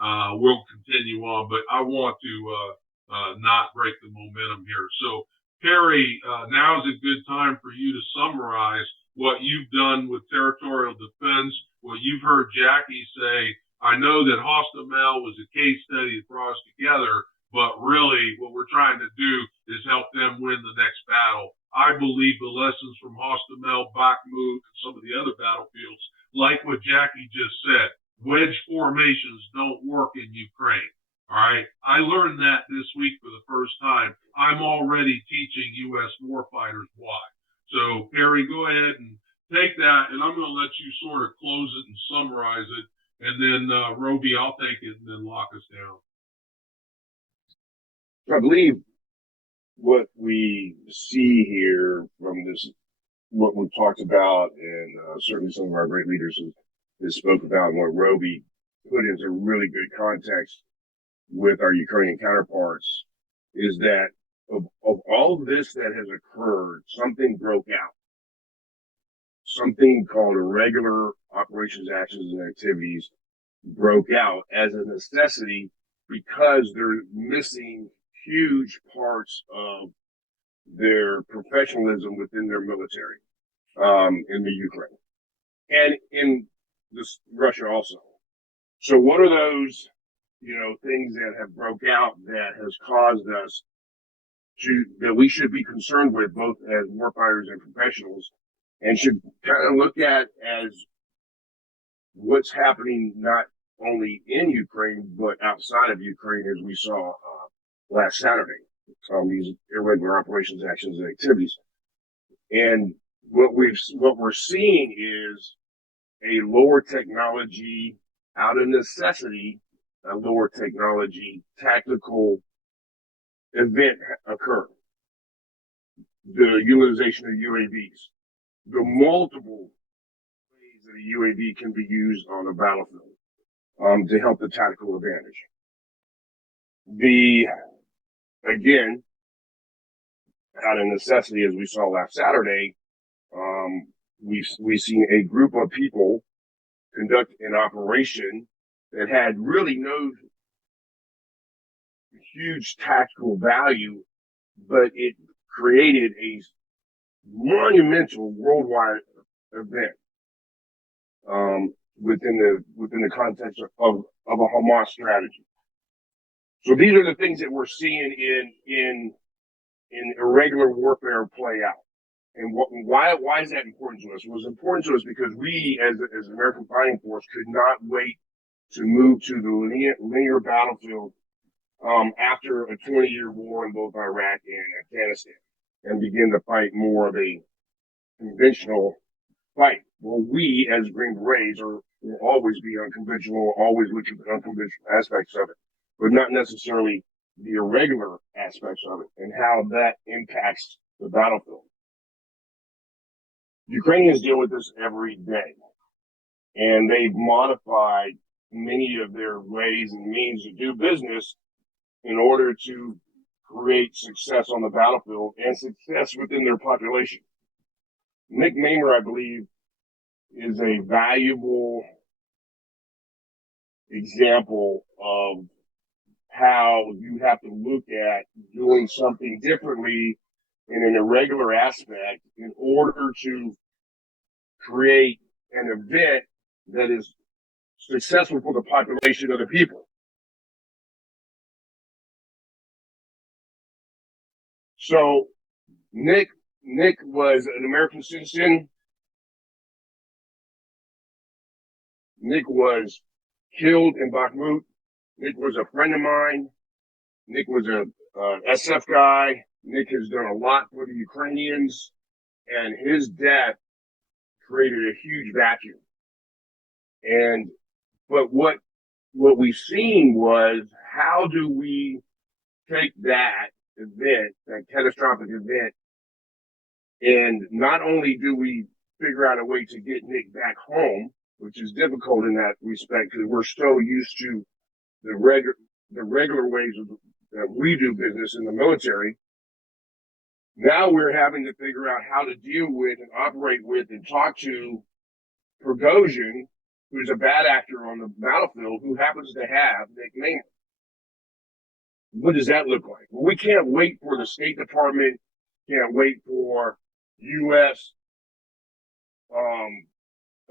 we'll continue on. But I want to not break the momentum here. So, Perry, now is a good time for you to summarize what you've done with territorial defense, what you've heard Jackie say. I know that Hostomel was a case study that brought us together, but really what we're trying to do is help them win the next battle. I believe the lessons from Hostomel, Bakhmut, and some of the other battlefields, like what Jackie just said, wedge formations don't work in Ukraine. All right. I learned that this week for the first time. I'm already teaching U.S. warfighters why. So, Perry, go ahead and take that, and I'm going to let you sort of close it and summarize it. And then, Roby, I'll take it and then lock us down. I believe what we see here from this, what we've talked about, and certainly some of our great leaders have spoke about, and what Roby put into really good context with our Ukrainian counterparts, is that of all of this that has occurred, something broke out. Something called irregular operations, actions, and activities broke out as a necessity because they're missing huge parts of their professionalism within their military in the Ukraine and in this Russia also. So what are those, things that have broke out that has caused us that we should be concerned with both as warfighters and professionals, and should kind of look at as what's happening not only in Ukraine but outside of Ukraine, as we saw last Saturday, these irregular operations, actions, and activities. And what we're seeing is a lower technology, out of necessity, a lower technology tactical event occur. The utilization of UAVs, the multiple ways that a UAV can be used on a battlefield to help the tactical advantage. Again, out of necessity, as we saw last Saturday, we've seen a group of people conduct an operation that had really no huge tactical value, but it created a monumental worldwide event within the context of a Hamas strategy. So these are the things that we're seeing in irregular warfare play out. And why is that important to us? It was important to us because we, as the American Fighting Force, could not wait to move to the linear battlefield after a 20-year war in both Iraq and Afghanistan and begin to fight more of a conventional fight. Well, we, as Green Berets, will always be unconventional, always look at the unconventional aspects of it, but not necessarily the irregular aspects of it and how that impacts the battlefield. Ukrainians deal with this every day, and they've modified many of their ways and means to do business in order to create success on the battlefield and success within their population. Nick Mamer, I believe, is a valuable example of how you have to look at doing something differently in an irregular aspect in order to create an event that is successful for the population of the people. So Nick was an American citizen. Nick was killed in Bakhmut. Nick was a friend of mine. Nick was a SF guy. Nick has done a lot for the Ukrainians, and his death created a huge vacuum. But what we've seen was, how do we take that event, that catastrophic event, and not only do we figure out a way to get Nick back home, which is difficult in that respect because we're so used to the regular ways that we do business in the military. Now we're having to figure out how to deal with and operate with and talk to Prigozhin who's a bad actor on the battlefield who happens to have Nick Maynard. What does that look like? Well, we can't wait for the State Department, can't wait for U.S.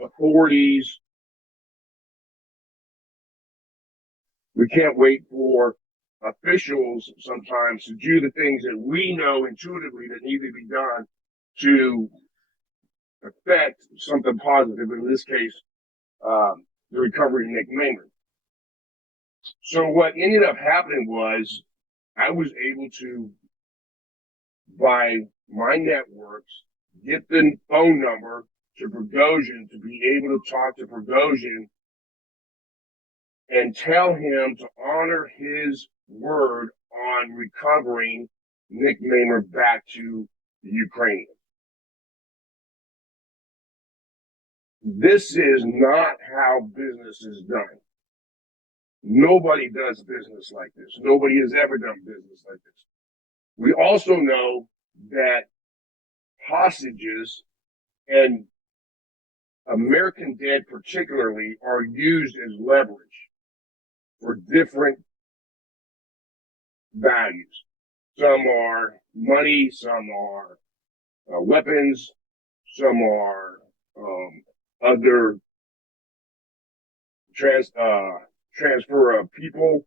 Authorities. We can't wait for officials sometimes to do the things that we know intuitively that need to be done to affect something positive. In this case, the recovery of Nick Maynard. So what ended up happening was I was able to, by my networks, get the phone number to Prigozhin to be able to talk to Prigozhin and tell him to honor his word on recovering Nick Maynard back to the Ukrainians. This is not how business is done. Nobody does business like this. Nobody has ever done business like this. We also know that hostages and American dead particularly are used as leverage for different values. Some are money, some are weapons, some are other transfer of people.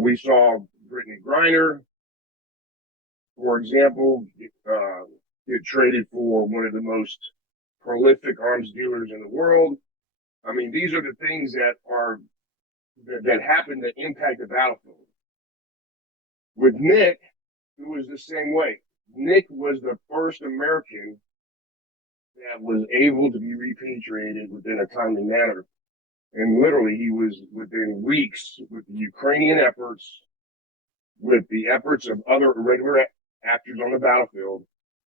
We saw Brittany Griner, for example, get traded for one of the most prolific arms dealers in the world. I mean, these are the things that happen to impact the battlefield. With Nick, it was the same way. Nick was the first American that was able to be repatriated within a timely manner. And literally, he was within weeks with the Ukrainian efforts, with the efforts of other irregular actors on the battlefield,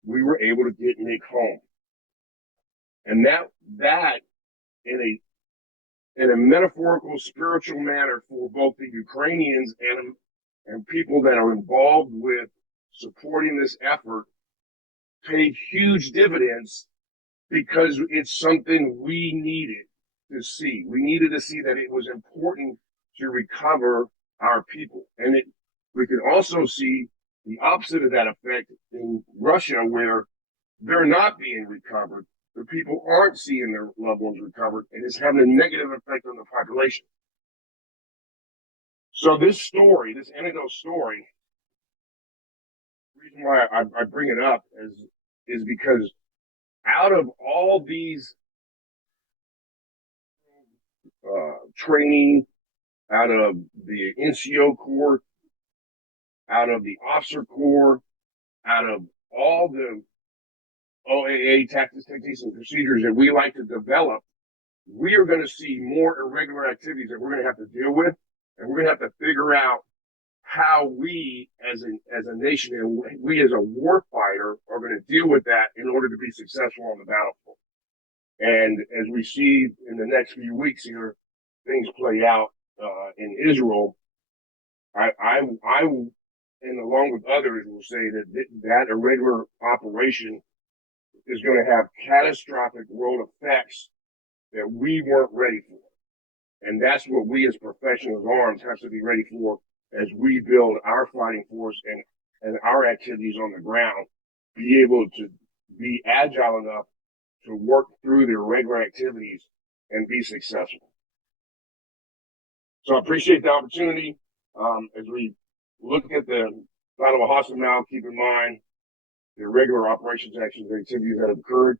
we were able to get Nick home. And that in a metaphorical, spiritual manner for both the Ukrainians and people that are involved with supporting this effort paid huge dividends because it's something we needed to see. We needed to see that it was important to recover our people. And we could also see the opposite of that effect in Russia, where they're not being recovered. The people aren't seeing their loved ones recovered, and it's having a negative effect on the population. So this story, this anecdote story, the reason why I bring it up is because out of all these training, out of the NCO Corps, out of the Officer Corps, out of all the OAA tactics, techniques, and procedures that we like to develop, we are going to see more irregular activities that we're going to have to deal with, and we're going to have to figure out how we as a nation and we as a war fighter are going to deal with that in order to be successful on the battlefield. And as we see in the next few weeks here, things play out in Israel, I and along with others will say that irregular operation is going to have catastrophic world effects that we weren't ready for. And that's what we as professionals arms have to be ready for as we build our fighting force and our activities on the ground, be able to be agile enough to work through the irregular activities and be successful. So I appreciate the opportunity. As we look at the Battle of Hostomel, keep in mind the irregular operations, actions, and activities that have occurred,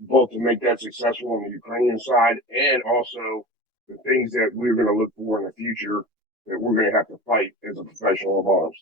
both to make that successful on the Ukrainian side and also the things that we're going to look for in the future that we're going to have to fight as a professional of arms.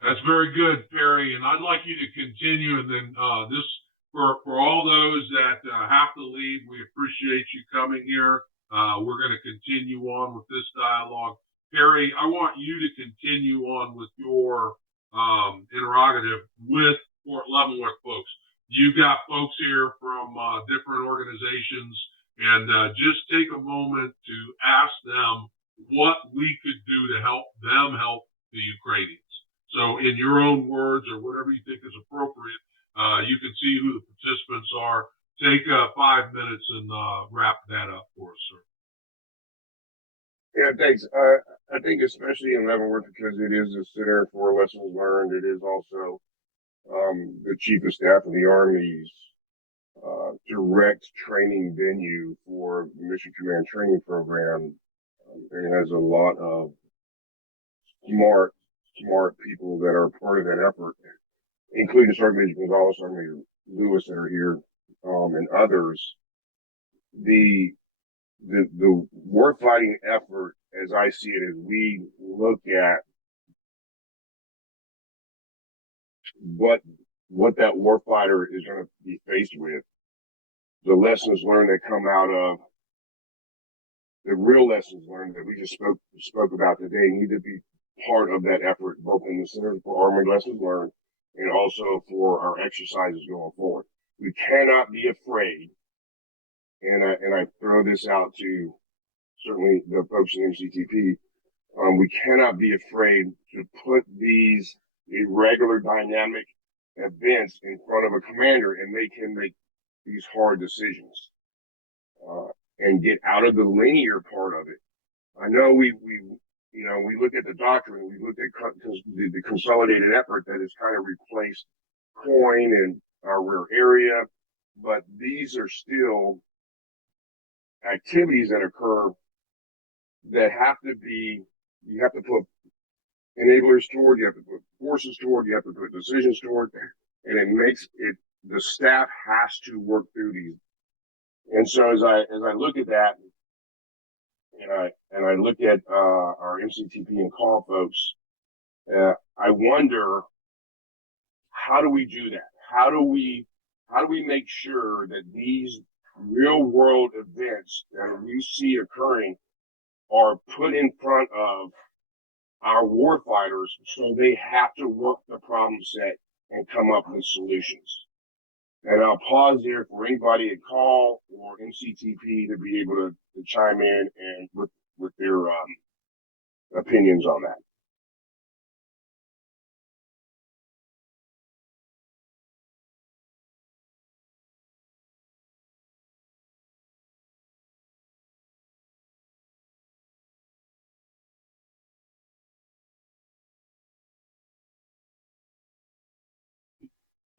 That's very good, Perry. And I'd like you to continue. And then this, for all those that have to leave, we appreciate you coming here. We're going to continue on with this dialogue. Perry, I want you to continue on with your interrogative with Fort Leavenworth folks. You've got folks here from different organizations, and just take a moment to ask them what we could do to help them help the Ukrainians. So in your own words or whatever you think is appropriate, you can see who the participants are. take 5 minutes and wrap that up for us, sir. Yeah, thanks. I think especially in Leavenworth, because it is a center for lessons learned, it is also the chief of staff of the Army's direct training venue for the Mission Command Training Program. And it has a lot of smart people that are part of that effort, including Sergeant Major Gonzalez, Sergeant Major Lewis that are here, and others. The war fighting effort, as I see it, as we look at what that war fighter is going to be faced with, the lessons learned that come out of the real lessons learned that we just spoke about today need to be part of that effort, both in the Center for Army Lessons Learned and also for our exercises going forward. We cannot be afraid, and I throw this out to certainly the folks in MCTP. We cannot be afraid to put these irregular dynamic events in front of a commander and make him make these hard decisions and get out of the linear part of it. I know we look at the doctrine, we look at the consolidated effort that has kind of replaced COIN and our rare area, but these are still activities that occur that have to be, you have to put enablers toward, you have to put forces toward, you have to put decisions toward, and it makes it, the staff has to work through these. And so as I look at that, and I look at our MCTP and call folks, I wonder, how do we do that? How do we make sure that these real world events that we see occurring are put in front of our warfighters so they have to work the problem set and come up with solutions? And I'll pause here for anybody at call or MCTP to be able to chime in and with their opinions on that.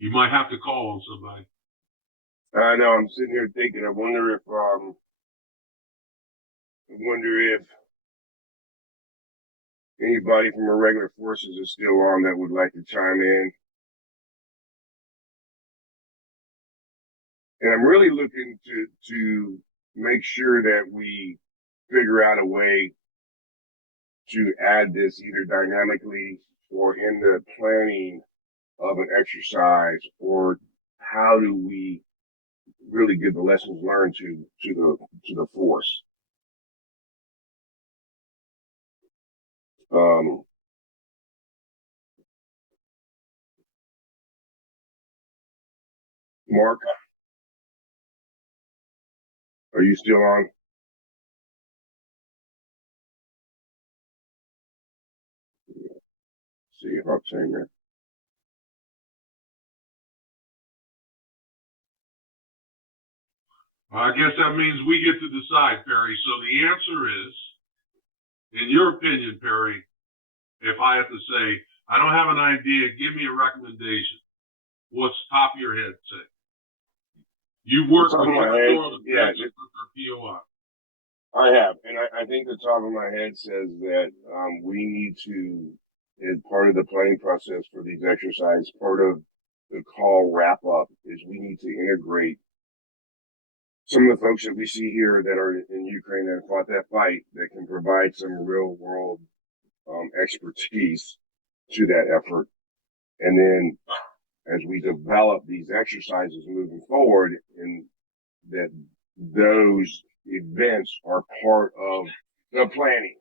You might have to call on somebody. I know, I'm sitting here thinking, I wonder if anybody from our regular forces is still on that would like to chime in. And I'm really looking to make sure that we figure out a way to add this either dynamically or in the planning of an exercise, or how do we really give the lessons learned to the force. Mark, are you still on? See if I'm saying that. I guess that means we get to decide, Perry. So the answer is, in your opinion, Perry, if I have to say, I don't have an idea, give me a recommendation. What's top of your head say? You work with POI. I have, and I think the top of my head says that we need to, as part of the planning process for these exercises, part of the call wrap up is we need to integrate some of the folks that we see here that are in Ukraine that fought that fight, that can provide some real world expertise to that effort. And then as we develop these exercises moving forward, and that those events are part of the planning.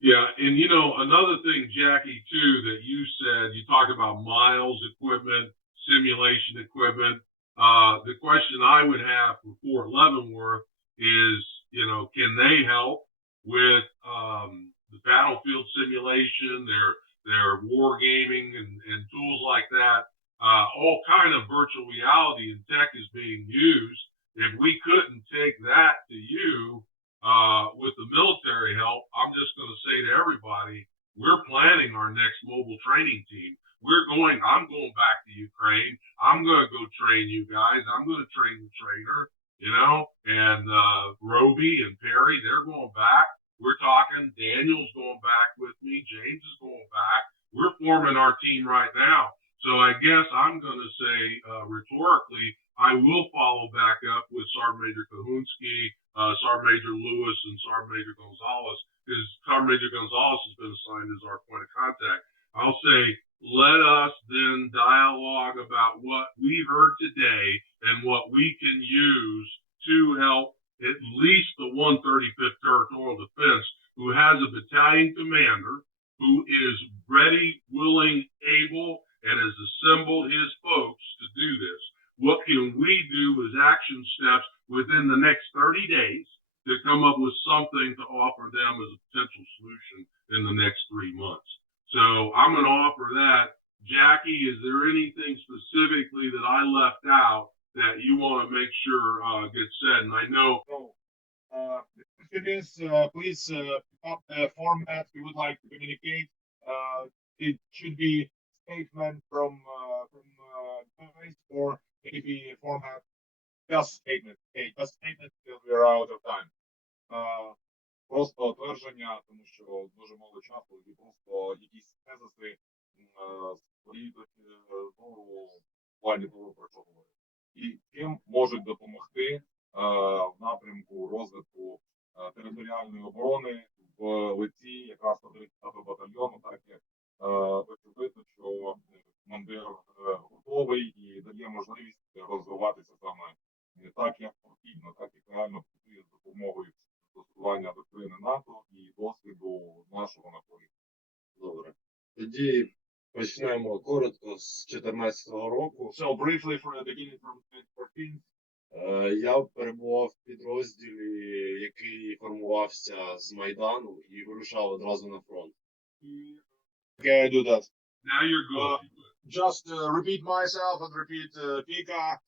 Yeah, and another thing, Jackie, too, that you said, you talked about miles equipment, simulation equipment. The question I would have for Fort Leavenworth is, can they help with the battlefield simulation, their their wargaming and tools like that. All kind of virtual reality and tech is being used. If we couldn't take that to you with the military help, I'm just going to say to everybody, we're planning our next mobile training team. I'm going back to Ukraine. I'm going to go train you guys. I'm going to train the trainer, and Roby and Perry, they're going back. We're talking, Daniel's going back with me. James is going back. We're forming our team right now. So I guess I'm going to say rhetorically, I will follow back up with Sergeant Major Kahunski, Sergeant Major Lewis, and Sergeant Major Gonzalez, because Sergeant Major Gonzalez has been assigned as our point of contact. I'll say, let us then dialogue about what we heard today and what we can use to help at least the 135th Territorial Defense, who has a battalion commander who is ready, willing, able, and has assembled his folks to do this. What can we do as action steps within the next 30 days to come up with something to offer them as a potential solution in the next 3 months? So I'm going to offer that. Jackie, is there anything specifically that I left out that you want to make sure gets said? And I know. The question is, please up the format we would like to communicate. It should be statement from guys, or maybe a format just statement. Okay, just statement till we are out of time. Просто твердження, тому що дуже мало часу, і просто якісь тезиси своїй точки зору в плані того, про що говорять. І цим можуть допомогти в напрямку розвитку територіальної оборони в лиці якраз 130-го батальйону, так як очевидно, що командир готовий і дає можливість розвиватися саме не так, як потрібно, так як реально працює з допомогою застосування доктрини НАТО і досвіду нашого наполі. Добре. Тоді почнемо коротко з 14-го року. So briefly from the beginning from 2014. Я перебував в підрозділі, який формувався з Майдану і вирушав одразу на фронт. Okay, I do that. Now you're good. Just repeat myself and repeat Pika.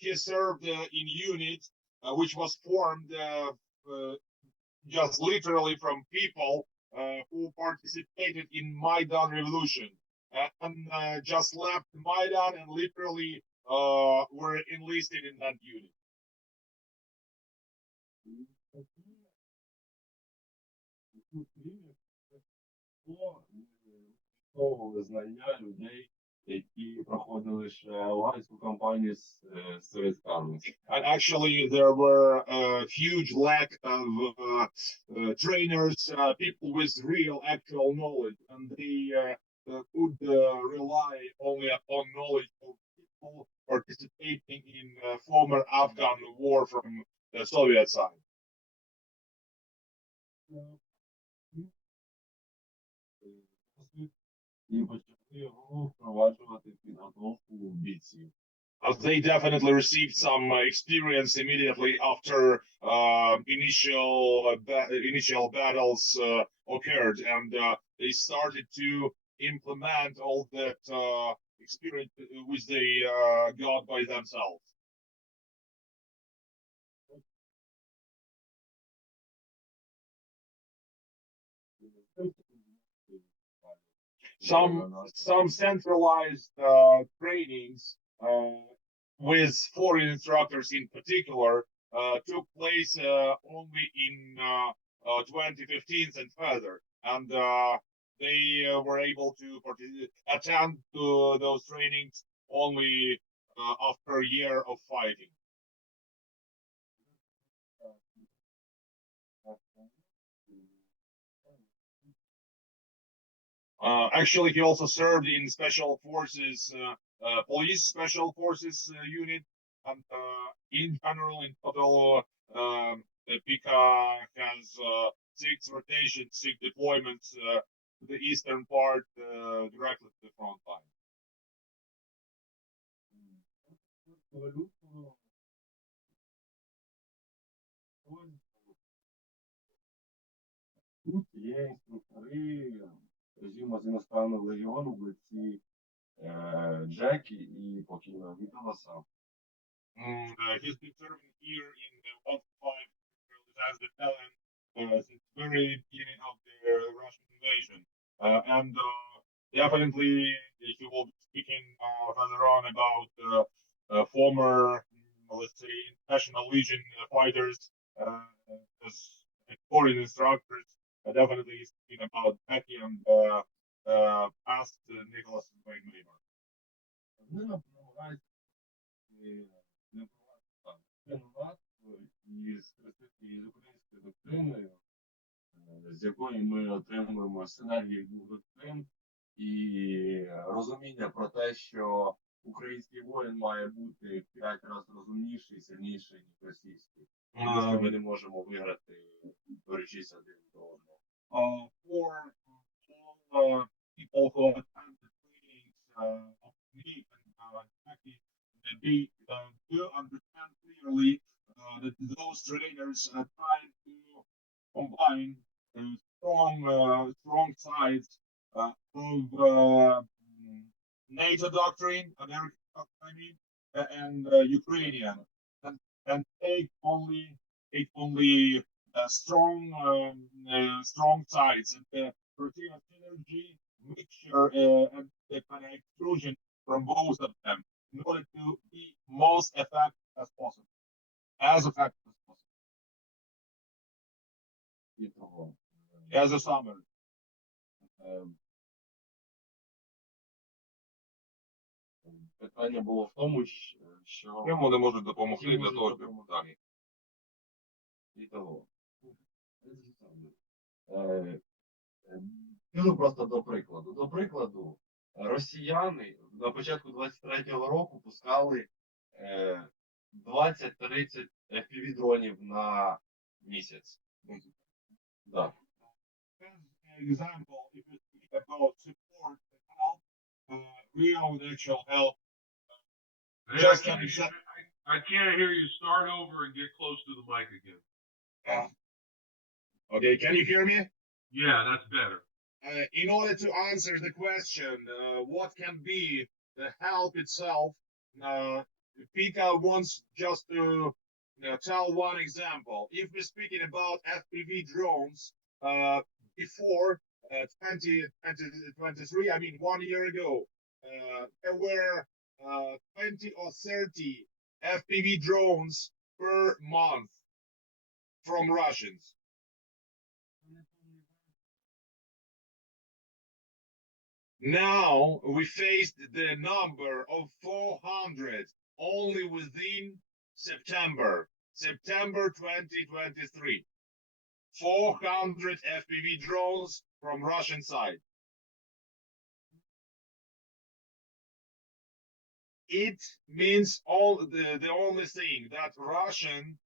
He served in unit which was formed just literally from people who participated in Maidan revolution and just left Maidan and literally were enlisted in that unit. Знання людей, які проходили ще афганську кампанію з військами. And actually, there were a huge lack of trainers, people with real actual knowledge, and they could rely only upon knowledge of people participating in former Afghan war from the Soviet side. І почали його впроваджувати підготовку бійців. They definitely received some experience immediately after initial battles occurred, and they started to implement all that experience which they got by themselves. Some centralized trainings with foreign instructors in particular took place only in 2015 and further, and they were able to attend to those trainings only after a year of fighting. Actually, he also served in special forces, police special forces unit, and in general, in total, PICA has 6 rotations, 6 deployments to the eastern part, directly to the front line. Тут є інструктори, Зима з іностранного легіону були ці Джекі і покійного Вітала сам. He's been serving here in the 1-5 as the talent since the very beginning of the Russian invasion. And definitely he will be speaking further on about former, let's say, National Legion fighters as foreign instructors. Definitely speaking about Becky and past Nicholas Wagner. Вони намагаються не із українською доктриною, з якої ми отримуємо синергію двох доктрин і розуміння про те, що український воїн має бути в 5 разів розумніший, сильніший, ніж російський. Тому що ми не можемо виграти, борючись один до одного. For people who attend the trainings of me and Becky, they do understand clearly that those trainers are trying to combine strong sides of NATO doctrine, American doctrine, I mean, and Ukrainian, and take only strong sides and protein synergy mixture and the kind of exclusion from both of them in order to be most effective as possible, as effective as possible. І того. As a summary. Питання було в тому, що Чим вони можуть допомогти Чим для можуть того, щоб допомогти? так. і того. Скажу просто до прикладу. До прикладу, росіяни на початку 23-го року пускали 20-30 FPV-дронів на місяць. Да. As an example, if you speak about support and help, real and actual help, Hey, just an I can't hear you. Start over and get close to the mic again. Okay, can you hear me? Yeah, that's better. In order to answer the question, what can be the help itself, Pika wants just to tell one example. If we're speaking about FPV drones, before 2023, I mean 1 year ago, there were 20 or 30 FPV drones per month from Russians. Now we faced the number of 400 only within September 2023. 400 FPV drones from Russian side. It means the only thing that Russian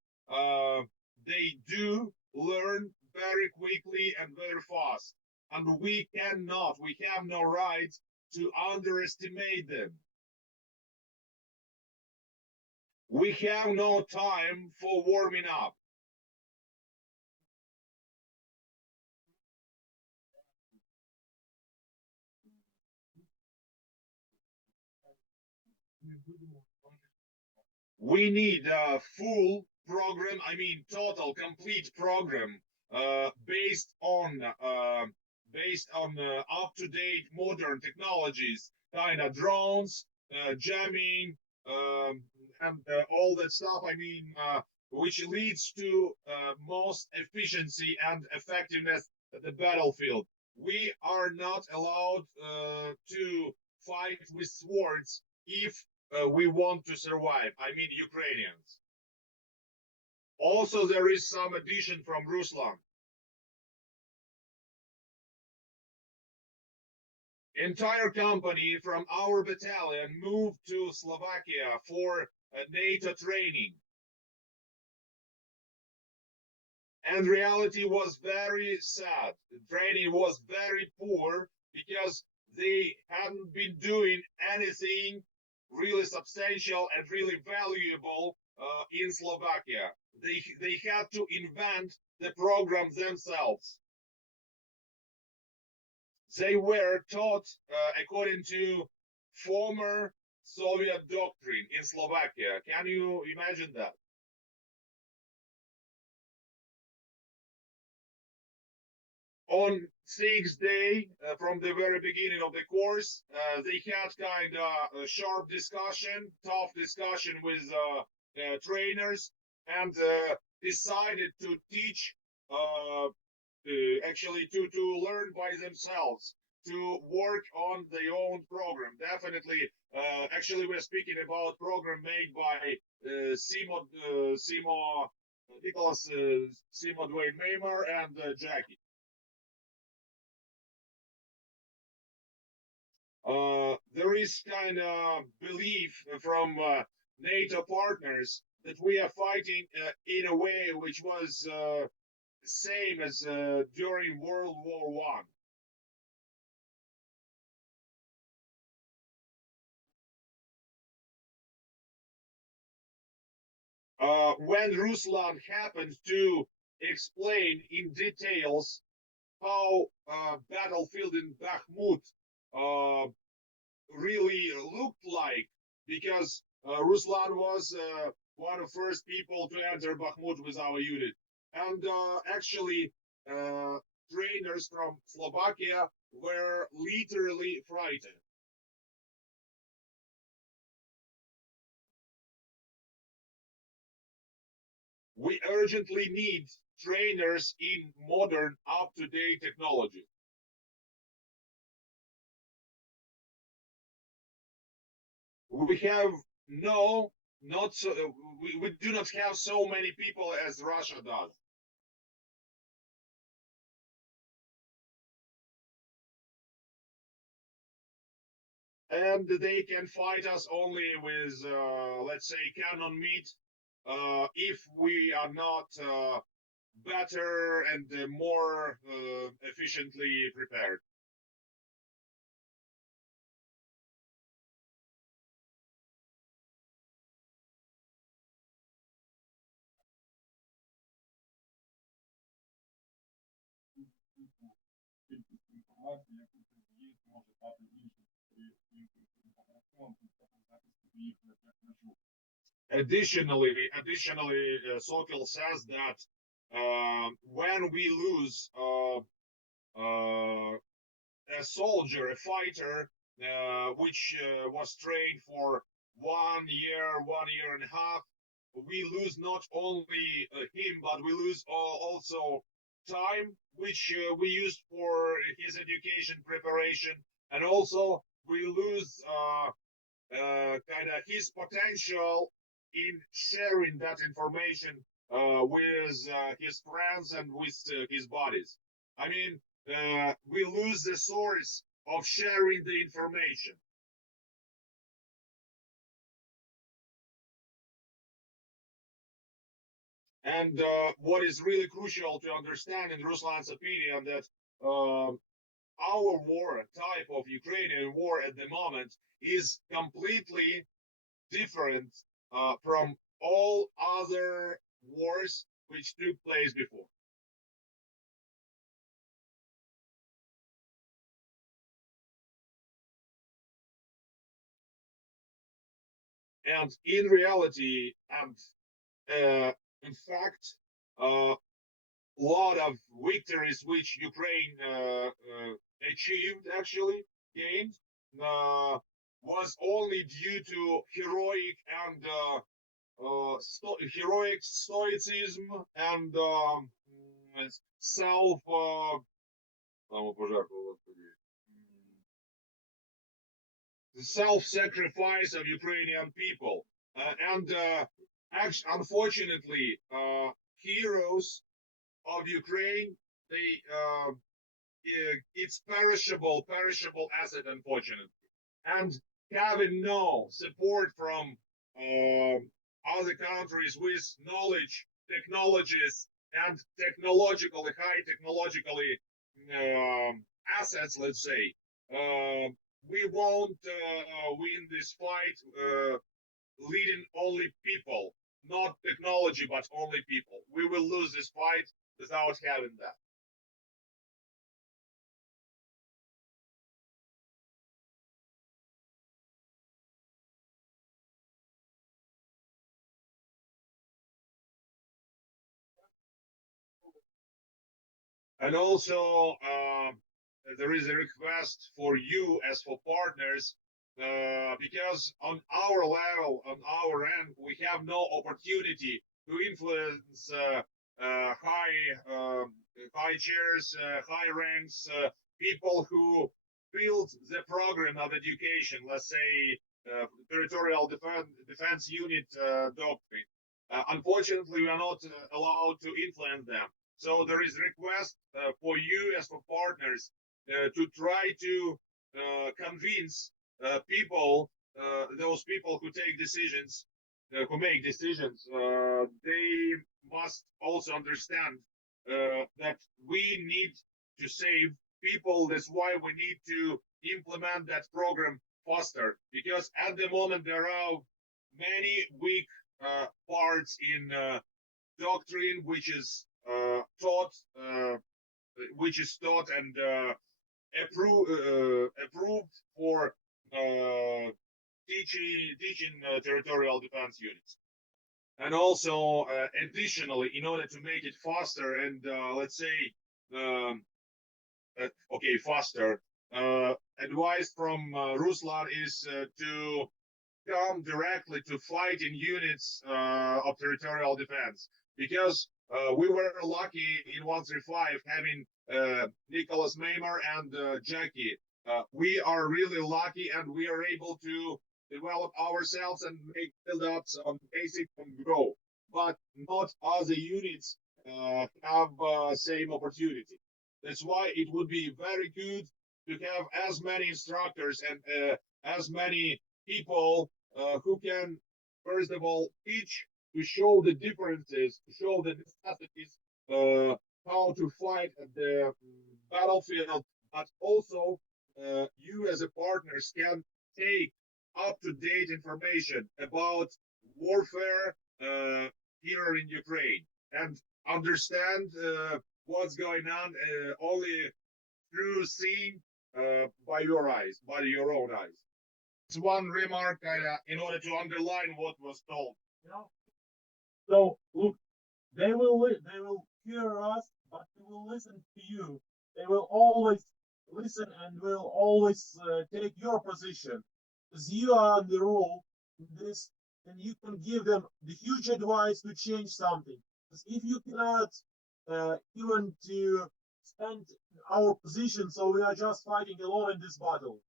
they do learn very quickly and very fast. And we have no right to underestimate them. We have no time for warming up. We need a full program, I mean total, complete program based on up-to-date modern technologies, kind of drones, jamming, and all that stuff. I mean, which leads to most efficiency and effectiveness at the battlefield. We are not allowed to fight with swords if we want to survive. I mean, Ukrainians. Also, there is some addition from Ruslan. Entire company from our battalion moved to Slovakia for NATO training. And reality was very sad. The training was very poor because they hadn't been doing anything really substantial and really valuable in Slovakia. They had to invent the program themselves. They were taught according to former Soviet doctrine in Slovakia. Can you imagine that? On sixth day from the very beginning of the course, they had kind of a sharp discussion, tough discussion with trainers, and decided to teach, actually to learn by themselves, to work on their own program. Definitely, actually, we're speaking about program made by Simo Nicholas, Simo Dwayne Mamer, and Jackie. There is kind of belief from NATO partners that we are fighting in a way which was same as during World War One. When Ruslan happened to explain in details how battlefield in Bakhmut really looked like, because Ruslan was one of the first people to enter Bakhmut with our unit. And actually, trainers from Slovakia were literally frightened. We urgently need trainers in modern, up-to-date technology. We have not so, we do not have so many people as Russia does. And they can fight us only with, let's say, cannon meat, if we are not better and more efficiently prepared. Кількість інформації, яку ти з'їсть, може стати іншим своїм інформаціям, захистити їх як ключу. Additionally, Sokol says that when we lose a soldier, a fighter, which was trained for 1 year and a half, we lose not only him, but we lose also time, which we used for his education preparation, and also we lose kind of his potential in sharing that information with his friends and with his buddies. I mean, we lose the source of sharing the information. And what is really crucial to understand, in Ruslan's opinion, that our war, type of Ukrainian war at the moment, is completely different from all other wars which took place before. And in reality, and in fact, a lot of victories which Ukraine achieved, actually gained, was only due to heroic and heroic stoicism and self self-sacrifice of Ukrainian people. And unfortunately, heroes of Ukraine, they it's perishable asset, unfortunately. And having no support from other countries with knowledge, technologies, and high technologically assets, let's say, we won't win this fight leading only people, not technology, but only people. We will lose this fight without having that. And also, there is a request for you as for partners, because on our level, on our end, we have no opportunity to influence high chairs, high ranks, people who build the program of education, let's say territorial defense unit doctrine. Unfortunately, we are not allowed to influence them. So there is request for you as for partners to try to convince people, those people who take decisions, who make decisions. They must also understand that we need to save people. That's why we need to implement that program faster, because at the moment there are many weak parts in doctrine which is taught and approved for teaching territorial defense units. And also, additionally, in order to make it faster and let's say, um, okay, faster, advice from Ruslan is to come directly to fighting units of territorial defense, because we were lucky in 135 having Nicholas Maimer and Jackie. We are really lucky, and we are able to develop ourselves and make build-ups on basic and grow. But not other units have same opportunity. That's why it would be very good to have as many instructors and as many people who can, first of all, teach, to show the differences, to show the necessities, how to fight at the battlefield, but also you as a partners can take up-to-date information about warfare here in Ukraine and understand what's going on only through seeing by your eyes, by your own eyes. It's one remark in order to underline what was told. You know? So look, they will hear us, but they will listen to you. They will always listen and will always take your position, because you are the rule in this, and you can give them the huge advice to change something. Because if you cannot even to stand our position, so we are just fighting alone in this battle.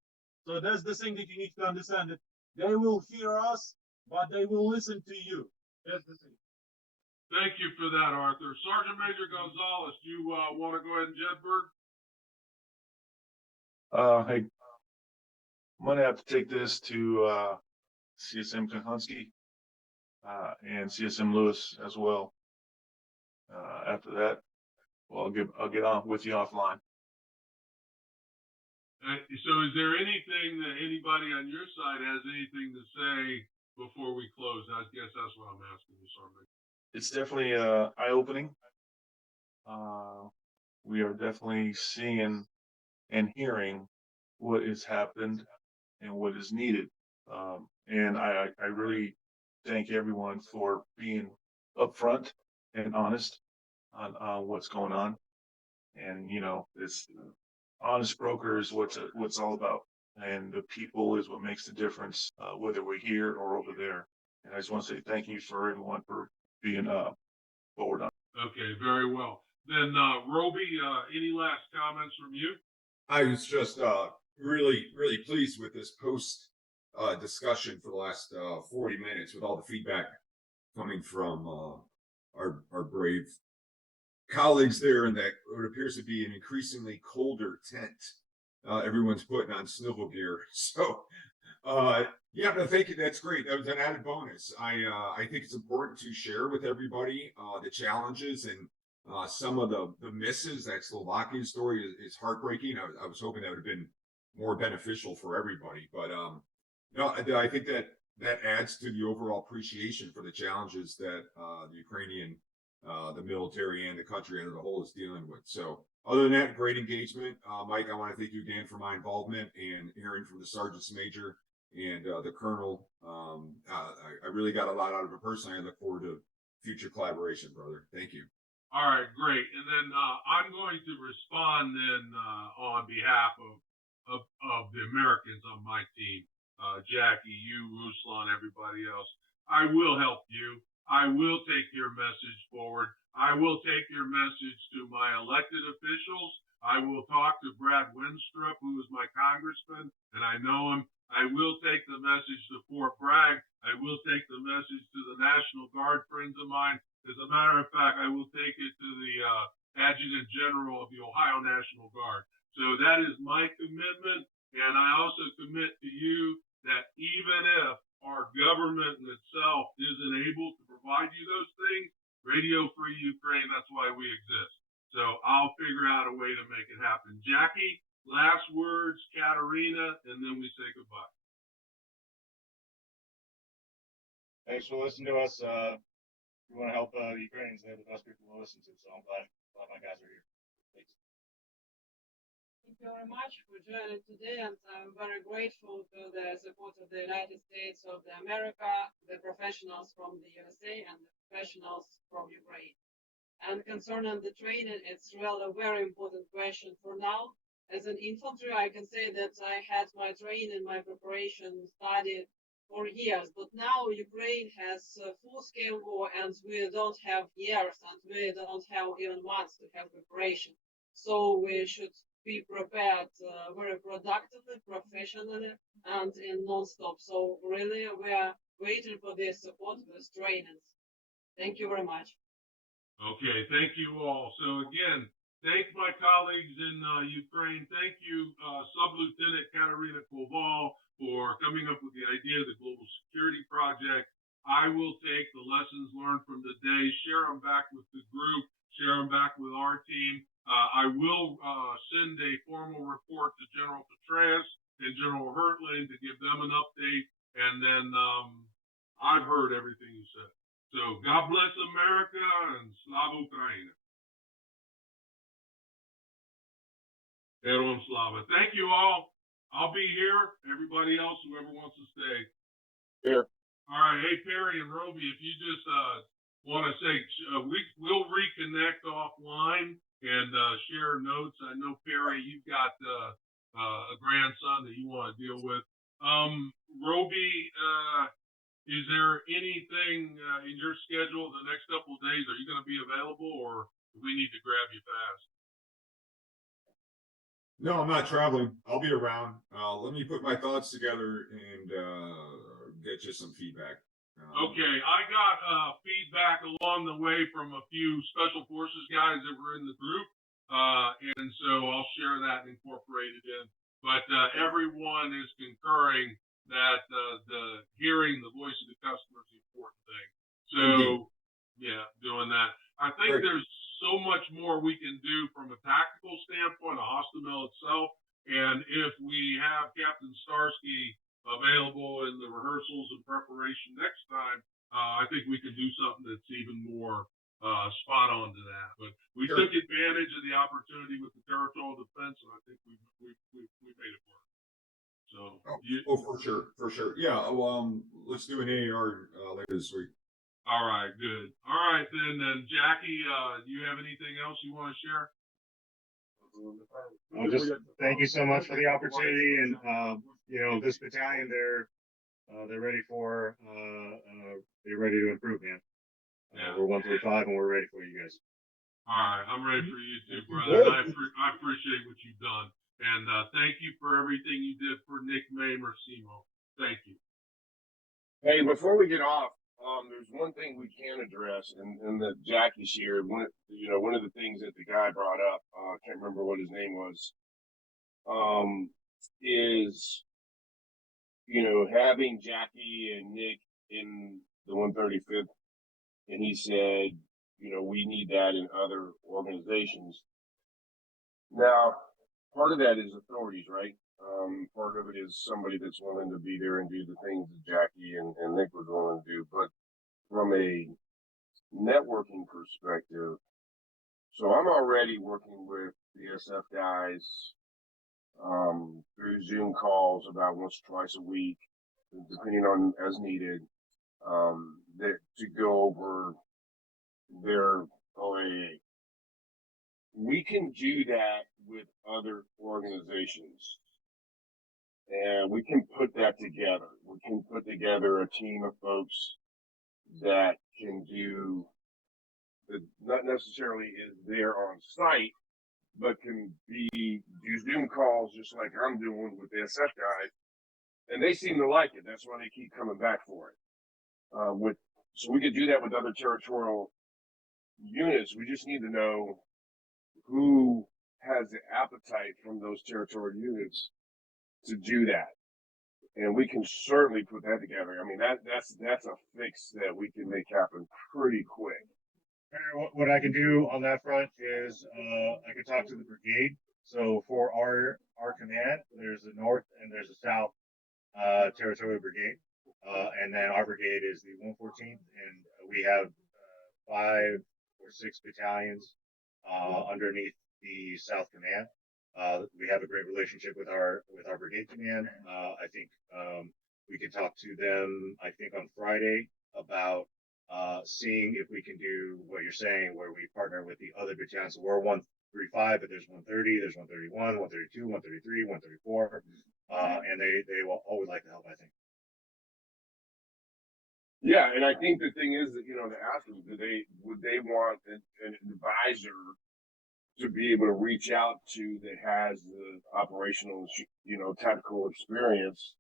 So that's the thing that you need to understand, that they will hear us, but they will listen to you. That's the thing. Thank you for that, Arthur. Sergeant Major Gonzalez, do you want to go ahead and Jedburgh? Hey, I'm gonna have to take this to CSM Kahunsky and CSM Lewis as well. After that, well, I'll get on with you offline. So is there anything that anybody on your side has anything to say before we close? I guess that's what I'm asking you, Sergeant. It's definitely eye-opening. We are definitely seeing and hearing what has happened and what is needed. And I really thank everyone for being upfront and honest on what's going on. And, you know, it's honest broker is what's all about. And the people is what makes the difference, whether we're here or over there. And I just want to say thank you for everyone for being forward on. Okay, very well. Then, Roby, any last comments from you? I was just really pleased with this post discussion for the last 40 minutes, with all the feedback coming from our brave colleagues there in that what appears to be an increasingly colder tent. Everyone's putting on snivel gear. So yeah, no, thank you. That's great. That was an added bonus. I think it's important to share with everybody the challenges and some of the misses. That Slovakian story is heartbreaking. I was hoping that would have been more beneficial for everybody. But no, I think that adds to the overall appreciation for the challenges that the Ukrainian, the military, and the country as a whole is dealing with. So other than that, great engagement. Mike, I want to thank you again for my involvement and hearing from the sergeants major and the colonel. I really got a lot out of it personally. I look forward to future collaboration, brother. Thank you. All right, great. And then I'm going to respond then on behalf of the Americans on my team, Jackie, you, Ruslan, everybody else. I will help you. I will take your message forward. I will take your message to my elected officials. I will talk to Brad Winstrup, who is my congressman, and I know him. I will take the message to Fort Bragg. I will take the message to the National Guard friends of mine. As a matter of fact, I will take it to the Adjutant General of the Ohio National Guard. So that is my commitment, and I also commit to you that even if our government in itself isn't able to provide you those things, Radio Free Ukraine, that's why we exist. So I'll figure out a way to make it happen. Jackie, last words, Katerina, and then we say goodbye. Thanks for listening to us. We want to help the Ukrainians. They're the best people to listen to. So I'm glad my guys are here. Thanks. Thank you very much for joining today, and I'm very grateful to the support of the United States of America, the professionals from the USA, and the professionals from Ukraine. And concerning the training, it's really a very important question for now. As an infantry, I can say that I had my training, my preparation studied for years, but now Ukraine has a full-scale war, and we don't have years, and we don't have even months to have preparation. So we should be prepared very productively, professionally, and in non-stop. So really, we are waiting for this support, this trainings. Thank you very much. Okay, thank you all. So again, thank my colleagues in Ukraine. Thank you, Sub-Lieutenant Katerina Koval, for coming up with the idea of the Global Security Project. I will take the lessons learned from the day, share them back with the group, share them back with our team. I will send a formal report to General Petraeus and General Hertling to give them an update. And then I've heard everything you said. So God bless America and Slava Ukraina. Heroam Slava. Thank you all. I'll be here. Everybody else, whoever wants to stay. Here. All right. Hey, Perry and Roby, if you just want to say, we'll reconnect offline and share notes. I know, Perry, you've got a grandson that you want to deal with. Roby, is there anything in your schedule the next couple of days? Are you going to be available, or do we need to grab you fast? No, I'm not traveling. I'll be around. Let me put my thoughts together and get you some feedback. Okay, I got feedback along the way from a few Special Forces guys that were in the group, and so I'll share that and incorporate it in. But everyone is concurring that the hearing the voice of the customer is the important thing. So, yeah, doing that. I think there's so much more we can do from a tactical standpoint, a Hostomel itself, and if we have Captain Starsky available in the rehearsals and preparation next time, I think we can do something that's even more spot on to that. But we took advantage of the opportunity with the territorial defense, and I think we made it work. So, for sure. Yeah. Let's do an AAR later this week. All right, good. All right, then Jackie, do you have anything else you want to share? Well, just thank you so much for the opportunity, and this battalion, they're ready they're ready to improve, man. We're 135, and we're ready for you guys. All right, I'm ready for you too, brother. I appreciate what you've done, and thank you for everything you did for Nick May Mercimo. Thank you. Hey, before we get off, there's one thing we can address, and that Jackie shared. One of the things that the guy brought up, I can't remember what his name was, is having Jackie and Nick in the 135th, and he said, we need that in other organizations. Now, part of that is authorities, right? Part of it is somebody that's willing to be there and do the things that Jackie and Nick was willing to do. But from a networking perspective, so I'm already working with the SF guys through Zoom calls about once or twice a week, depending on as needed, to go over their RAA. We can do that with other organizations. And we can put that together. We can put together a team of folks that can do not necessarily is there on site, but can do Zoom calls just like I'm doing with the SF guys. And they seem to like it. That's why they keep coming back for it. So we could do that with other territorial units. We just need to know who has the appetite from those territorial units to do that. And we can certainly put that together. I mean, that's a fix that we can make happen pretty quick. What I can do on that front is I can talk to the brigade. So for our command, there's a north and there's a south territorial brigade, and then our brigade is the 114th, and we have 5 or 6 battalions underneath the South Command. We have a great relationship with our brigade command. I think we can talk to them. I think on Friday about seeing if we can do what you're saying, where we partner with the other battalions. So we're 135, but there's 130, there's 131, 132, 133, 134, and they will always like to help, I think. Yeah, and I think the thing is that, to ask them, would they want an advisor to be able to reach out to that has the operational, tactical experience,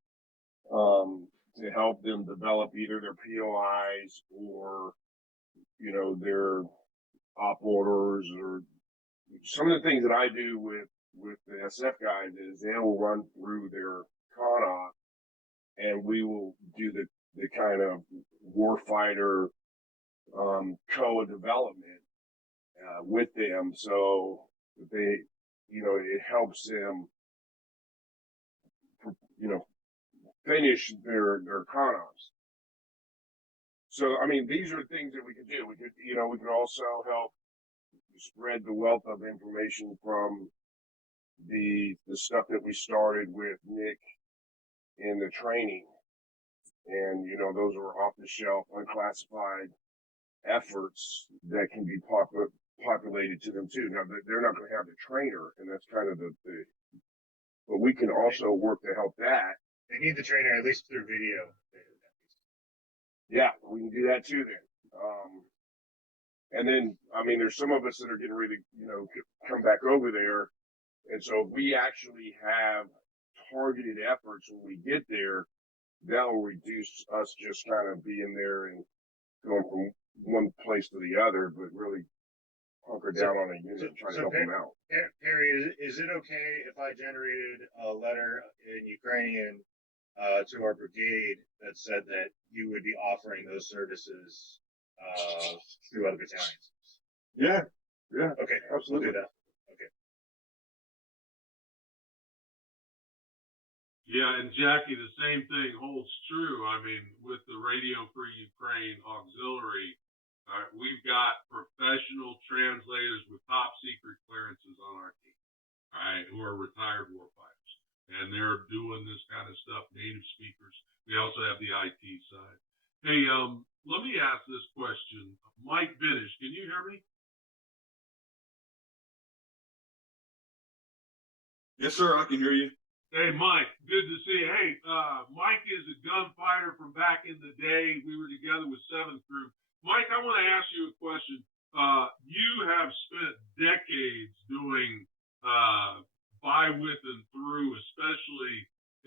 to help them develop either their POIs or, their op orders, or some of the things that I do with the SF guys is they will run through their con-op and we will do the kind of warfighter COA development with them, so that they, it helps them, finish their con-ops. So, I mean, these are things that we could do. We could also help spread the wealth of information from the stuff that we started with Nick in the training. And, those are off the shelf, unclassified efforts that can be populated to them too. Now, they're not going to have the trainer, and that's kind of but we can also work to help that. They need the trainer, at least through video. Yeah, we can do that too then. And then, I mean, there's some of us that are getting ready to, come back over there. And so if we actually have targeted efforts when we get there, that will reduce us just kind of being there and going from one place to the other, but really hunker down on a unit and try to help them out. Perry, is it okay if I generated a letter in Ukrainian to our brigade that said that you would be offering those services through other battalions? Yeah. Okay, Absolutely. We'll do that. Okay. Yeah, and Jackie, the same thing holds true. I mean, with the Radio Free Ukraine Auxiliary, we've got professional translators with top secret clearances on our team, all right, who are retired warfighters. And they're doing this kind of stuff, native speakers. We also have the IT side. Hey, let me ask this question. Mike Binish, can you hear me? Yes, sir, I can hear you. Hey, Mike, good to see you. Hey, Mike is a gunfighter from back in the day. We were together with 7th Group. Mike, I want to ask you a question. You have spent decades doing by, with, and through, especially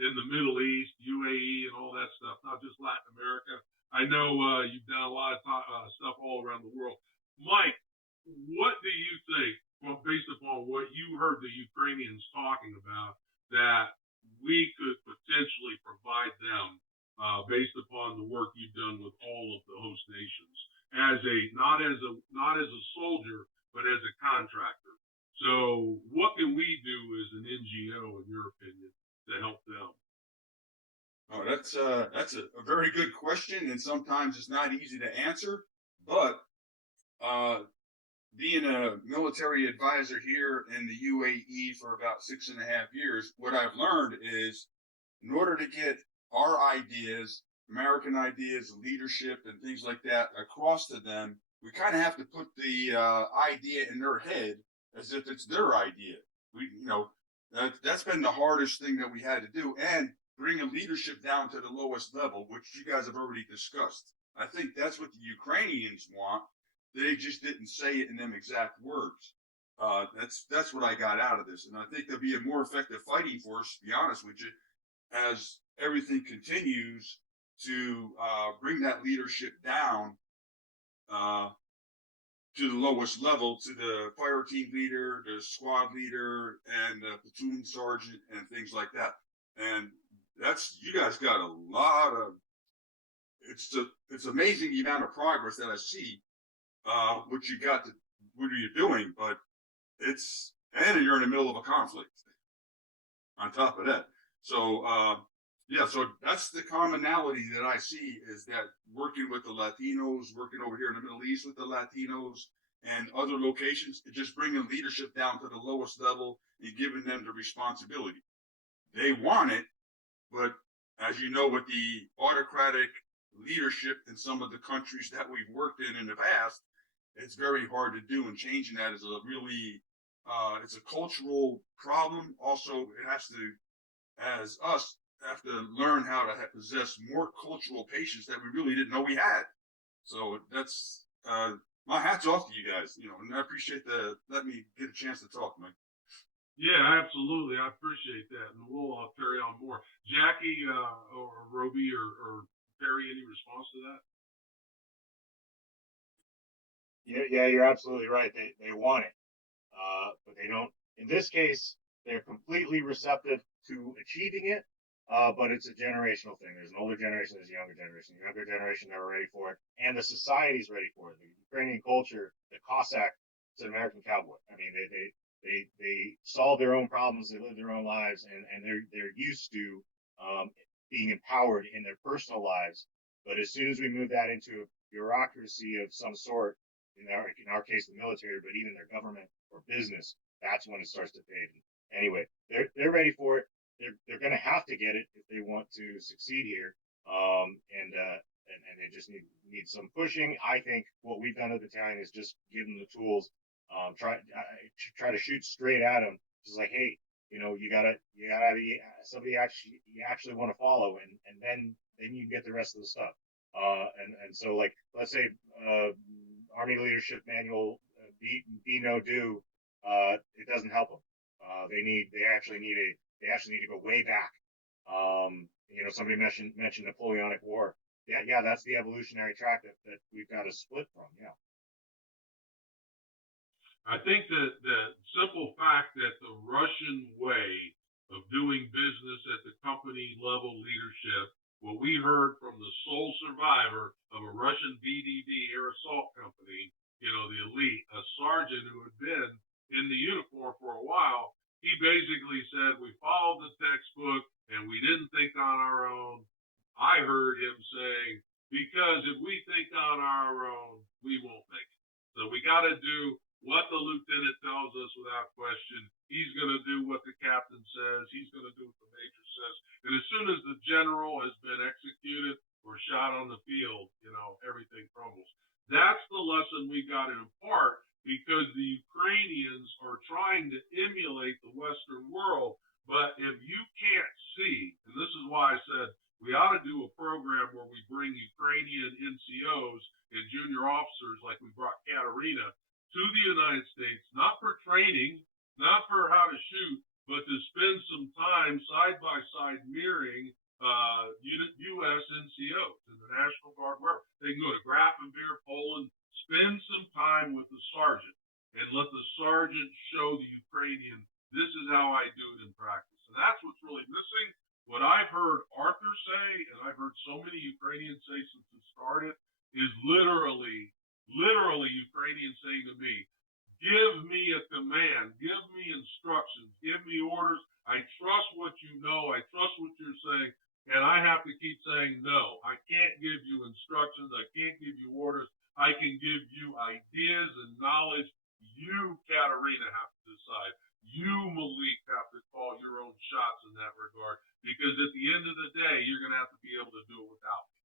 in the Middle East, UAE, and all that stuff, not just Latin America. I know you've done a lot of stuff all around the world. Mike, what do you think, based upon what you heard the Ukrainians talking about, that we could potentially provide them based upon the work you've done with all of the host nations, not as a soldier, but as a contractor? So what can we do as an NGO, in your opinion, to help them? Oh, that's a very good question, and sometimes it's not easy to answer. But being a military advisor here in the UAE for about 6.5 years, what I've learned is, in order to get our ideas, American ideas, leadership, and things like that across to them, we kind of have to put the idea in their head as if it's their idea. That's been the hardest thing that we had to do, and bringing leadership down to the lowest level, which you guys have already discussed. I think that's what the Ukrainians want. They just didn't say it in them exact words. That's what I got out of this, and I think there'll be a more effective fighting force, to be honest with you, as everything continues to bring that leadership down to the lowest level, to the fire team leader, the squad leader, and the platoon sergeant, and things like that. And you guys got a lot of. It's amazing the amount of progress that I see. What are you doing? But and you're in the middle of a conflict. On top of that, so so that's the commonality that I see, is that working with the Latinos, working over here in the Middle East with the Latinos and other locations, just bringing leadership down to the lowest level and giving them the responsibility. They want it, but as you know, with the autocratic leadership in some of the countries that we've worked in the past, it's very hard to do, and changing that is it's a cultural problem. Also, it has to, as us, have to learn how to possess more cultural patience that we really didn't know we had. So that's my hat's off to you guys, and I appreciate let me get a chance to talk, Mike. Yeah, absolutely. I appreciate that, and we'll carry on more. Jackie or Roby or Perry, any response to that? Yeah, you're absolutely right. They want it, but they don't. In this case, they're completely receptive to achieving it, but it's a generational thing. There's an older generation, there's a younger generation. The younger generation never ready for it, and the society's ready for it. The Ukrainian culture, the Cossack, it's an American cowboy. I mean, they solve their own problems, they live their own lives, and they're used to being empowered in their personal lives. But as soon as we move that into a bureaucracy of some sort, in our case, the military, but even their government or business, that's when it starts to fade. Anyway, they're ready for it. They're going to have to get it if they want to succeed here. And they just need some pushing. I think what we've done at the battalion is just give them the tools. Try to shoot straight at them. Just like, hey, you gotta be somebody you actually want to follow, and then you get the rest of the stuff. And so, like, let's say Army Leadership Manual be no do, it doesn't help them. They actually need to go way back. Somebody mentioned Napoleonic War. Yeah, that's the evolutionary track that we've got to split from. Yeah. I think that the simple fact that the Russian way of doing business at the company level leadership, what we heard from the sole survivor of a Russian VDV air assault company, the elite, a sergeant who had been in the uniform for a while, he basically said, we followed the textbook and we didn't think on our own. I heard him saying, because if we think on our own, we won't make it. So we got to do what the lieutenant tells us without question. He's going to do what the captain says. He's going to do what the major says. And as soon as the general has been executed or shot on the field, everything crumbles. That's the lesson we got to impart, because the Ukrainians are trying to emulate the Western world. But if you can't see, and this is why I said we ought to do a program where we bring Ukrainian NCOs and junior officers like we brought Katerina to the United States, not for training, not for how to shoot, but to spend some time side by side mirroring U.S. NCOs in the National Guard, wherever. They can go to Grafenberg, Poland, spend some time with the sergeant, and let the sergeant show the Ukrainian, this is how I do it in practice. And that's what's really missing. What I've heard Arthur say, and I've heard so many Ukrainians say since it started, is literally Ukrainians saying to me, give me a command, give me instructions, give me orders. I trust what you know. I trust what you're saying. And I have to keep saying, no, I can't give you instructions. I can't give you orders. I can give you ideas and knowledge. You, Katerina, have to decide. You, Malik, have to call your own shots in that regard. Because at the end of the day, you're going to have to be able to do it without me.